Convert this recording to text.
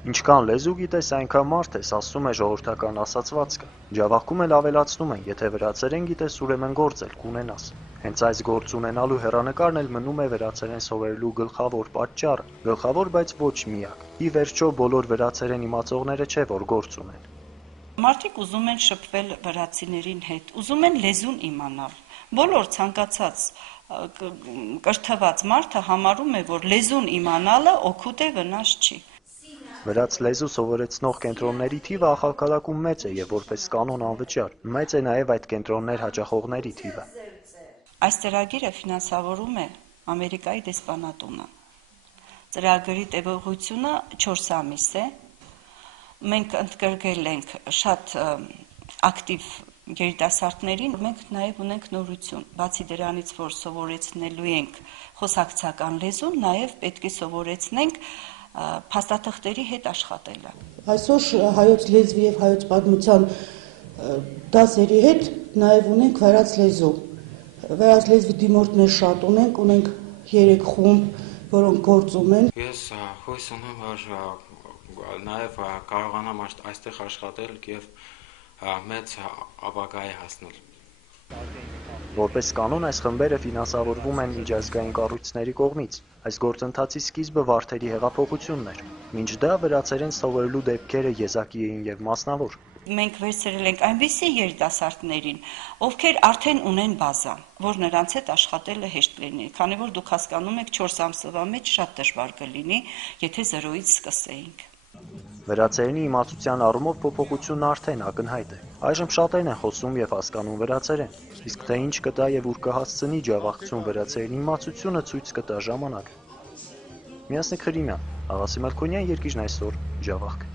Ինչքան լեզու գիտես, այնքան մարդ ես, ասում է ժողովրդական ասացվածքը։ Ջավախքում էլ ավելացնում են, եթե վրացերեն գիտես, ուրեմն գործ էլ կունենաս։ Հենց այս գործ ունենալու հեռանկարն էլ մնում է վրացերեն սովորելու գլխավոր պատճառը, գլխավոր, բայց ոչ միակ։ Ի վերջո, բոլոր վրացերեն իմացողները չէ, որ գործ ունեն։ Մարդիկ ուզում են շփվել վրացիներին հետ, ուզում են լեզուն իմանալ։ Բոլոր ցանկացած կրթված մարդը համարում է, որ լեզուն իմանալը օգուտ է, վնաս չի։ Վրաց լեզու սովորեցնող կենտրոնների թիվը ախալքալաքում մեծ է և որպես կանոն անվճար, մեծ է նաև այդ կենտրոններ հաճախողների թիվը։ Այս ծրագիրը ֆինանսավորում է Ամերիկայի դեսպանատունը։ Ծրագրի տևողությունը 4 ամիս է։ Մենք ընդգրկել ենք շատ ակտիվ երիտասարդներին, մենք նաև ունենք նորություն, բացի դրանից, որ սովորեցնելու ենք խոսակցական լեզուն, նաև պետք է սովորեցնենք փաստաթղթերի հետ աշխատելը։ Այսօր հայոց լեզվի և հայոց պատմության դասերի հետ նաև ունենք վրաց լեզու։ Վրաց լեզվի դիմորդներ շատ ունենք 3 խումբ, որոնք գործում են։ Ես հույս ունեմ, որ նաև կարողանամ այստեղ աշխատել և մեծ ապագայի հասնել։ Որպես կանոն այս խմբերը ֆինանսավորվում են միջազգային կառույցների կողմից։ Այս գործընթացի սկիզբը Վարդերի հեղափոխությունն էր։ Մինչ դա վրացերեն սովորելու դեպքերը եզակի էին և մասնավոր։ Մենք վերցրել ենք այնպիսի երիտասարդներին, ովքեր արդեն ունեն բազա, որ նրանց հետ աշխատելը հեշտ լինի, քանի որ դուք հասկանում եք 4 ամսվա մեջ շատ դժվար կլինի, եթե 0-ից սկսեինք։ Վրացերենի իմացության առումով փոփոխությունն արդեն ակնհայտ է։ Այժմ շատերն են խոսում և հասկանում վրացերեն, իսկ թե ինչ կտա և ուր կհասցնի ջավախցուն վրացերենի իմացությունը ցույց կտա ժամանակը։ Միասնիկ Խրիմյան, Աղասիմ Ալքոնյան, Երկիրն այսօր, Ջավախք։